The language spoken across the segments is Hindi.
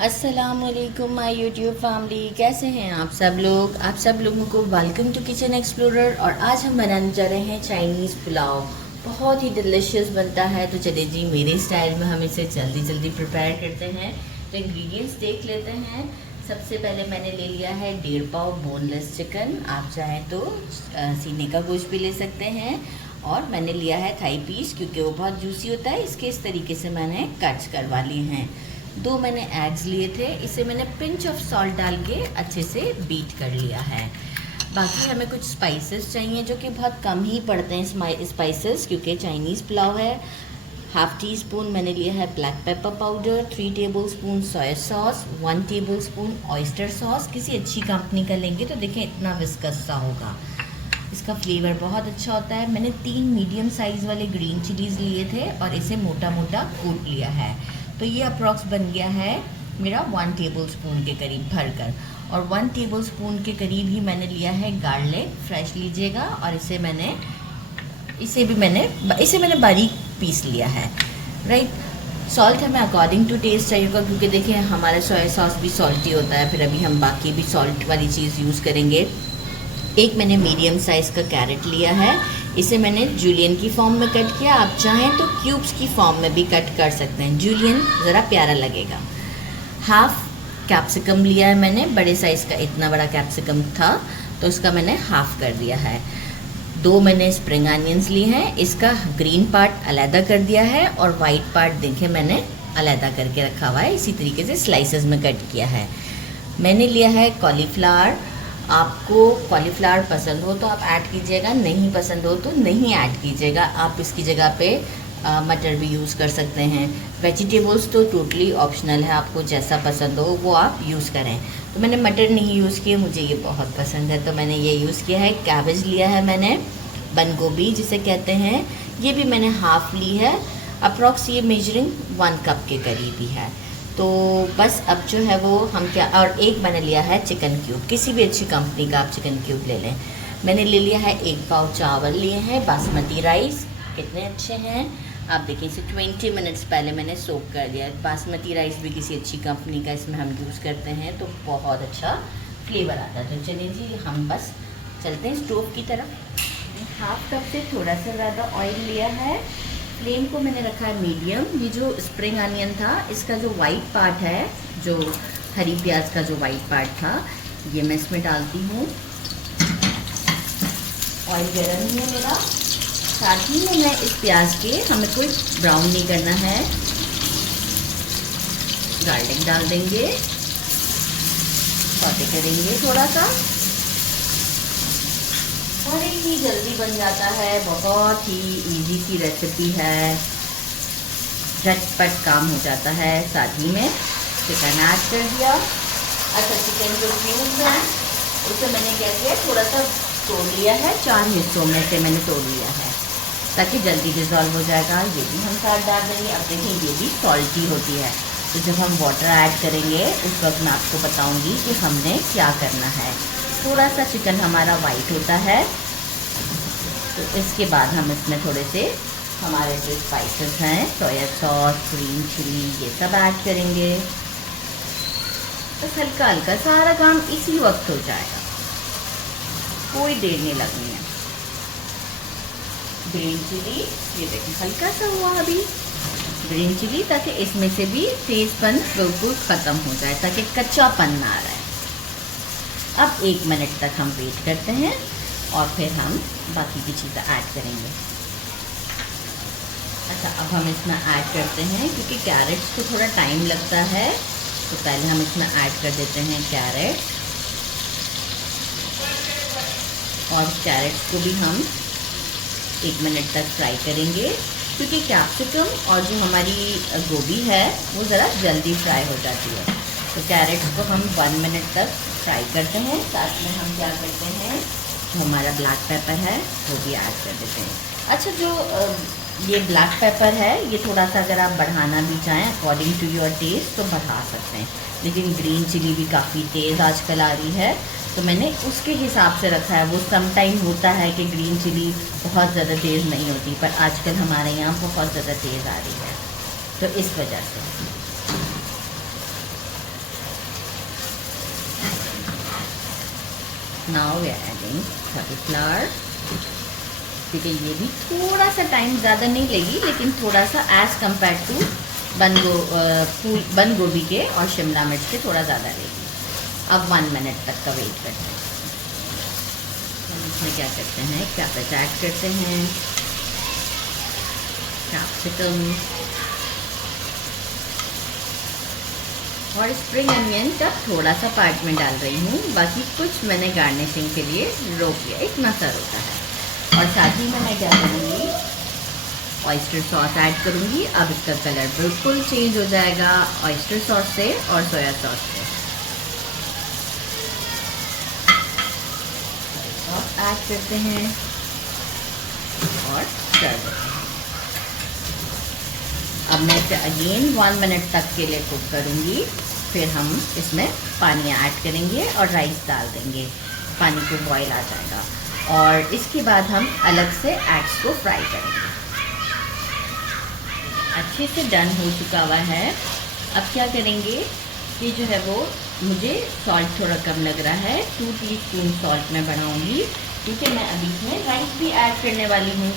अस्सलामुअलैकुम माय यूट्यूब फैमिली, कैसे हैं आप सब लोग। आप सब लोगों को वेलकम टू किचन एक्सप्लोरर। और आज हम बनाने जा रहे हैं चाइनीज़ पुलाव। बहुत ही डिलीशियस बनता है। तो चलिए जी, मेरे स्टाइल में हम इसे जल्दी जल्दी प्रिपेयर करते हैं। तो इंग्रेडिएंट्स देख लेते हैं। सबसे पहले मैंने ले लिया है 1.5 पाव बोनलेस चिकन। आप चाहें तो सीने का गोश्त भी ले सकते हैं। और मैंने लिया है थाई पीस, क्योंकि वो बहुत जूसी होता है, इसके इस तरीके से मैंने कट्स करवा लिए हैं। 2 मैंने एग्स लिए थे, इसे मैंने पिंच ऑफ सॉल्ट डाल के अच्छे से बीट कर लिया है। बाकी हमें कुछ स्पाइसेस चाहिए जो कि बहुत कम ही पड़ते हैं स्पाइसेस, क्योंकि चाइनीज़ पुलाव है। 1/2 टीस्पून मैंने लिया है black pepper powder, 3 tablespoon soya sauce, 1 tablespoon oyster sauce. किसी अच्छी कंपनी का लेंगे तो देखें इतना विस्कस सा होगा, इसका फ्लेवर बहुत अच्छा होता है। मैंने 3 मीडियम साइज़ वाले ग्रीन चिलीज़ लिए थे और इसे मोटा मोटा कूट लिया है। तो ये अप्रॉक्स बन गया है मेरा 1 टेबलस्पून के करीब भरकर। और 1 टेबलस्पून के करीब ही मैंने लिया है गार्लिक, फ्रेश लीजिएगा। और इसे मैंने बारीक पीस लिया है। राइट। सॉल्ट हमें अकॉर्डिंग टू टेस्ट चाहिए होगा, क्योंकि देखिए हमारा सोया सॉस भी सॉल्टी होता है। फिर अभी हम बाकी भी सॉल्ट वाली चीज़ यूज़ करेंगे। एक मैंने मीडियम साइज़ का कैरेट लिया है, इसे मैंने जूलियन की फॉर्म में कट किया। आप चाहें तो क्यूब्स की फॉर्म में भी कट कर सकते हैं, जूलियन ज़रा प्यारा लगेगा। 1/2 कैप्सिकम लिया है मैंने, बड़े साइज़ का इतना बड़ा कैप्सिकम था तो इसका मैंने 1/2 कर दिया है। 2 मैंने स्प्रिंग अनियंस लिए हैं, इसका ग्रीन पार्ट अलहदा कर दिया है और वाइट पार्ट देखिए मैंने अलहदा करके रखा हुआ है। इसी तरीके से स्लाइसेस में कट किया है। मैंने लिया है कॉलीफ्लावर। आपको कॉलीफ्लावर पसंद हो तो आप ऐड कीजिएगा, नहीं पसंद हो तो नहीं ऐड कीजिएगा। आप इसकी जगह पे मटर भी यूज़ कर सकते हैं। वेजिटेबल्स तो टोटली ऑप्शनल है, आपको जैसा पसंद हो वो आप यूज़ करें। तो मैंने मटर नहीं यूज़ किए, मुझे ये बहुत पसंद है तो मैंने ये यूज़ किया है। कैबेज लिया है मैंने, बंद गोभी जिसे कहते हैं, ये भी मैंने 1/2 ली है। अप्रॉक्स ये मेजरिंग 1 कप के करीब ही है। तो बस अब जो है वो हम क्या, और एक मैंने लिया है चिकन क्यूब, किसी भी अच्छी कंपनी का आप चिकन क्यूब ले लें। मैंने ले लिया है 1 पाव चावल लिए हैं, बासमती राइस। कितने अच्छे हैं आप देखिए, इसे 20 मिनट्स पहले मैंने सोक कर दिया। बासमती राइस भी किसी अच्छी कंपनी का इसमें हम यूज़ करते हैं तो बहुत अच्छा फ्लेवर आता है। तो चलिए जी, हम बस चलते हैं स्टोव की तरफ। 1/2 कप से थोड़ा सा ज़्यादा ऑयल लिया है। फ्लेम को मैंने रखा है मीडियम। ये जो स्प्रिंग अनियन था, इसका जो वाइट पार्ट है, जो हरी प्याज का जो वाइट पार्ट था, ये मैं इसमें डालती हूँ। ऑयल गर्म ही है मेरा। साथ ही में मैं इस प्याज के, हमें कोई ब्राउन नहीं करना है, गार्लिक डाल देंगे, सौटे करेंगे थोड़ा सा। और ही जल्दी बन जाता है, बहुत ही इजी सी रेसिपी है, झटपट काम हो जाता है। साथ ही में चिकन ऐड कर दिया। अच्छा, चिकन जो क्यूब्स हैं उसे मैंने क्या किया, थोड़ा सा तोड़ लिया है, 4 हिस्सों में से मैंने तोड़ लिया है ताकि जल्दी डिज़ोल्व हो जाएगा। ये भी हम साथ डाल देंगे। अब देखिए ये भी सॉल्टी होती है, तो जब हम वाटर ऐड करेंगे उस वक्त मैं आपको बताऊंगी कि हमने क्या करना है। थोड़ा सा चिकन हमारा वाइट होता है तो इसके बाद हम इसमें थोड़े से हमारे जो स्पाइसेस हैं, सोया सॉस, ग्रीन चिली, ये सब ऐड करेंगे। बस हल्का हल्का सारा काम इसी वक्त हो जाएगा, कोई देर नहीं लगनी है। ग्रीन चिली, ये देखिए हल्का सा हुआ अभी ग्रीन चिली, ताकि इसमें से भी तेज़पन बिल्कुल ख़त्म हो जाए, ताकि कच्चापन ना रहे। अब 1 मिनट तक हम वेट करते हैं और फिर हम बाकी की चीज़ें ऐड करेंगे। अच्छा, अब हम इसमें ऐड करते हैं, क्योंकि कैरेट्स को थोड़ा टाइम लगता है, तो पहले हम इसमें ऐड कर देते हैं कैरेट। और कैरेट्स को भी हम 1 मिनट तक फ्राई करेंगे, क्योंकि कैप्सिकम और जो हमारी गोभी है वो ज़रा जल्दी फ्राई हो जाती है। तो कैरेट्स को हम 1 मिनट तक फ्राई करते हैं। साथ में हम क्या करते हैं, जो हमारा ब्लैक पेपर है वो भी ऐड कर देते हैं। अच्छा, जो ये ब्लैक पेपर है, ये थोड़ा सा अगर आप बढ़ाना भी चाहें अकॉर्डिंग टू योर टेस्ट तो बढ़ा सकते हैं, लेकिन ग्रीन चिली भी काफ़ी तेज़ आजकल आ रही है तो मैंने उसके हिसाब से रखा है। वो सम टाइम होता है कि ग्रीन चिली बहुत ज़्यादा तेज़ नहीं होती, पर आजकल हमारे यहाँ बहुत ज़्यादा तेज़ आ रही है, तो इस वजह से। Now we are adding cauliflower. देखिए ये भी थोड़ा सा टाइम ज़्यादा नहीं लेगी, लेकिन थोड़ा सा एज़ कम्पेयर टू बंद गोभी के और शिमला मिर्च के थोड़ा ज़्यादा लेगी। अब 1 मिनट तक का वेट करते हैं। हम इसमें क्या करते हैं, कैबेज ऐड करते हैं, कैप्सिकम और स्प्रिंग अनियन का थोड़ा सा पार्ट में डाल रही हूँ, बाकी कुछ मैंने गार्निशिंग के लिए रोक लिया, इतना सा रोका है। और साथ ही में मैं क्या करूँगी, ऑयस्टर सॉस ऐड करूँगी। अब इसका कलर बिल्कुल चेंज हो जाएगा ऑयस्टर सॉस से और सोया सॉस से। सॉस ऐड करते हैं और कर देते हैं। अब मैं इसे अगेन 1 मिनट तक के लिए कुक करूँगी, फिर हम इसमें पानी ऐड करेंगे और राइस डाल देंगे, पानी को बॉईल आ जाएगा और इसके बाद हम अलग से एग्स को फ्राई करेंगे। अच्छे से डन हो चुका हुआ है। अब क्या करेंगे, ये जो है वो मुझे सॉल्ट थोड़ा कम लग रहा है, 2 टीस्पून सॉल्ट मैं बढ़ाऊँगी, क्योंकि मैं अभी इसमें राइस भी ऐड करने वाली हूँ।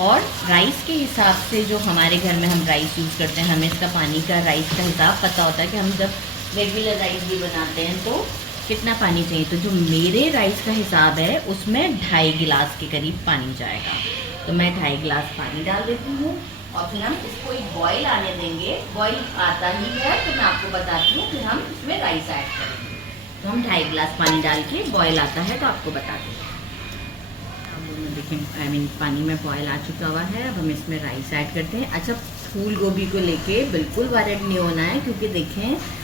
और राइस के हिसाब से, जो हमारे घर में हम राइस यूज़ करते हैं, हमें इसका पानी का राइस का हिसाब पता होता है कि हम जब रेगुलर राइस भी बनाते हैं तो कितना पानी चाहिए। तो जो मेरे राइस का हिसाब है उसमें 2.5 गिलास के करीब पानी जाएगा, तो मैं 2.5 गिलास पानी डाल देती हूँ और फिर हम इसको एक बॉईल आने देंगे। बॉईल आता ही है तो मैं आपको बताती हूँ, फिर हम इसमें राइस ऐड करेंगे। तो हम 2.5 गिलास पानी डाल के बॉईल आता है तो आपको बता देंगे। देखिए पानी में बॉयल आ चुका हुआ है। अब हम इसमें राइस ऐड करते हैं। अच्छा, फूल गोभी को लेके बिल्कुल वरीड नहीं होना है, क्योंकि देखें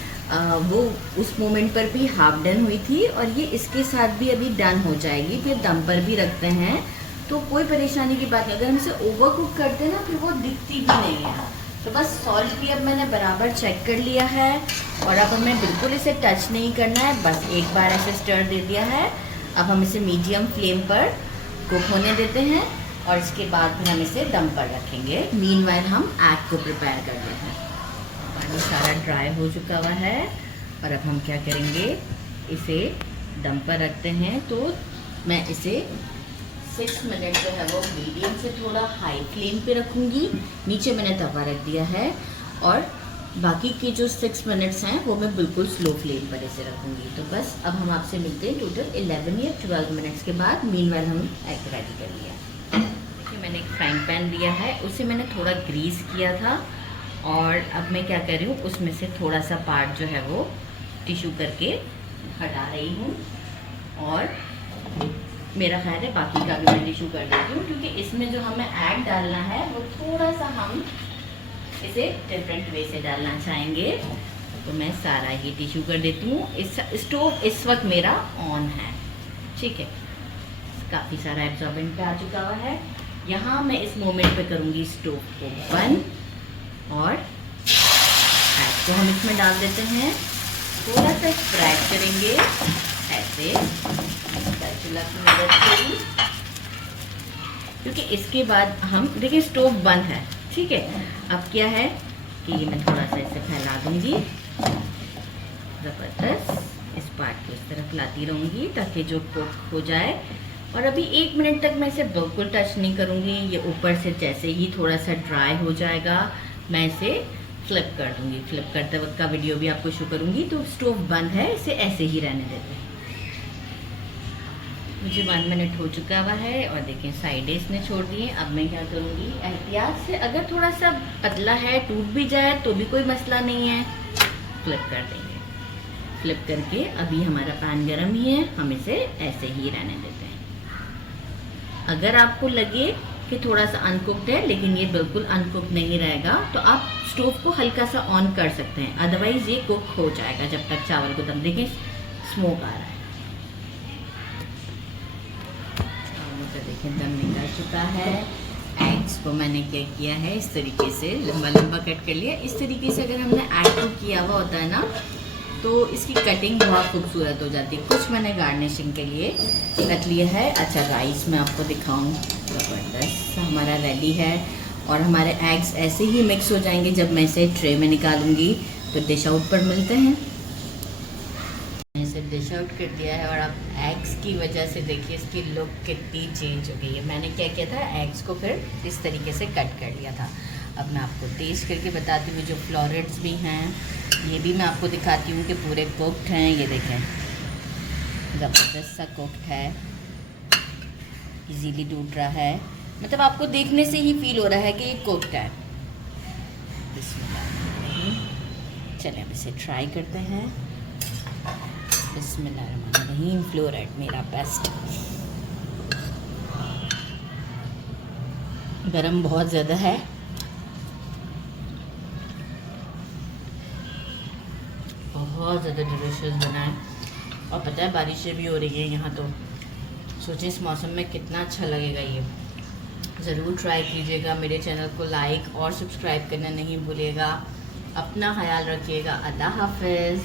वो उस मोमेंट पर भी हाफ डन हुई थी और ये इसके साथ भी अभी डन हो जाएगी। फिर दम पर भी रखते हैं तो कोई परेशानी की बात नहीं। अगर हम इसे ओवर कुक करते हैं ना, फिर वो दिखती भी नहीं है। तो बस सॉल्ट भी अब मैंने बराबर चेक कर लिया है और अब हमें बिल्कुल इसे टच नहीं करना है, बस एक बार ऐसे स्टर दे दिया है। अब हम इसे मीडियम फ्लेम पर कुक होने देते हैं और इसके बाद फिर हम इसे दम पर रखेंगे। मीनवाइल हम एग को प्रिपेयर कर देते हैं। पानी सारा ड्राई हो चुका हुआ है और अब हम क्या करेंगे, इसे दम पर रखते हैं। तो मैं इसे 6 मिनट जो है वो मीडियम से थोड़ा हाई फ्लेम पे रखूँगी। नीचे मैंने तवा रख दिया है और बाकी के जो 6 मिनट्स हैं वो मैं बिल्कुल स्लो फ्लेम पर इसे रखूँगी। तो बस अब हम आपसे मिलते हैं टोटल 11 या 12 मिनट्स के बाद। मीनवाइल हम एग रेडी कर लिया। देखिए मैंने एक फ्राइंग पैन लिया है, उसे मैंने थोड़ा ग्रीस किया था और अब मैं क्या कर रही हूँ, उसमें से थोड़ा सा पार्ट जो है वो टिश्यू करके हटा रही हूँ और मेरा ख्याल है बाकी का भी मैं टिश्यू कर देती हूँ, क्योंकि इसमें जो हमें एग डालना है वो थोड़ा सा हम इसे डिफरेंट वे से डालना चाहेंगे। तो मैं सारा ही टिश्यू कर देती हूँ। स्टोव इस वक्त मेरा ऑन है, ठीक है, काफ़ी सारा एब्जॉर्बेंट पे आ चुका हुआ है। यहाँ मैं इस मोमेंट पे करूँगी स्टोव को बंद और एग को हम इसमें डाल देते हैं। थोड़ा सा स्प्रेड करेंगे ऐसे स्पैचुला की मदद से, क्योंकि इसके बाद हम देखिए स्टोव बंद है, ठीक है। अब क्या है कि ये मैं थोड़ा सा इसे फैला दूंगी, ज़बरदस्त इस पार्ट को इस तरफ लाती रहूँगी ताकि जो कुक हो जाए। और अभी 1 मिनट तक मैं इसे बिल्कुल टच नहीं करूँगी। ये ऊपर से जैसे ही थोड़ा सा ड्राई हो जाएगा मैं इसे फ्लिप कर दूँगी। फ्लिप करते वक्त का वीडियो भी आपको शो करूँगी। तो स्टोव बंद है, इसे ऐसे ही रहने देते हैं। मुझे 1 मिनट हो चुका हुआ है और देखें साइडें इसने छोड़ दी हैं। अब मैं क्या करूँगी, एहतियात से, अगर थोड़ा सा पतला है टूट भी जाए तो भी कोई मसला नहीं है, फ्लिप कर देंगे। फ्लिप करके अभी हमारा पैन गरम ही है, हम इसे ऐसे ही रहने देते हैं। अगर आपको लगे कि थोड़ा सा अनकुक्ड है लेकिन ये बिल्कुल अनकुक्ड नहीं रहेगा तो आप स्टोव को हल्का सा ऑन कर सकते हैं, अदरवाइज़ ये कुक हो जाएगा जब तक चावल को दम। देखिए स्मोक आ रहा है, देखिए दम निकल चुका है। एग्स को मैंने क्या किया है, इस तरीके से लंबा लंबा कट कर लिया। इस तरीके से अगर हमने एग को किया हुआ होता है ना तो इसकी कटिंग बहुत खूबसूरत हो जाती है। कुछ मैंने गार्निशिंग के लिए रख लिया है। अच्छा राइस मैं आपको दिखाऊं, ज़बरदस्त हमारा रेडी है और हमारे एग्स ऐसे ही मिक्स हो जाएंगे। जब मैं इसे ट्रे में निकालूंगी तो डिश आउट पर मिलते हैं। इसे डिश वॉश आउट कर दिया है और अब एग्स की वजह से देखिए इसकी लुक कितनी चेंज हो गई है। मैंने क्या किया था, एग्स को फिर इस तरीके से कट कर लिया था। अब मैं आपको टेस्ट करके बताती हूँ। जो फ्लोरेट्स भी हैं ये भी मैं आपको दिखाती हूँ कि पूरे कुक्ड हैं। ये देखें ज़बरदस्त सा कुक्ड है, इजीली टूट रहा है, मतलब आपको देखने से ही फील हो रहा है कि ये कुक्ड है। चलें अब इसे ट्राई करते हैं। बिस्मिल्लाहिर्रहमानिर्रहीम। फ्लोरेट मेरा बेस्ट। गरम बहुत ज़्यादा है, बहुत ज़्यादा डिलीशियस बना है। और पता है बारिशें भी हो रही हैं यहाँ, तो सोचें इस मौसम में कितना अच्छा लगेगा ये। ज़रूर ट्राई कीजिएगा। मेरे चैनल को लाइक और सब्सक्राइब करना नहीं भूलिएगा। अपना ख्याल रखिएगा। अल्लाह हाफ़िज़।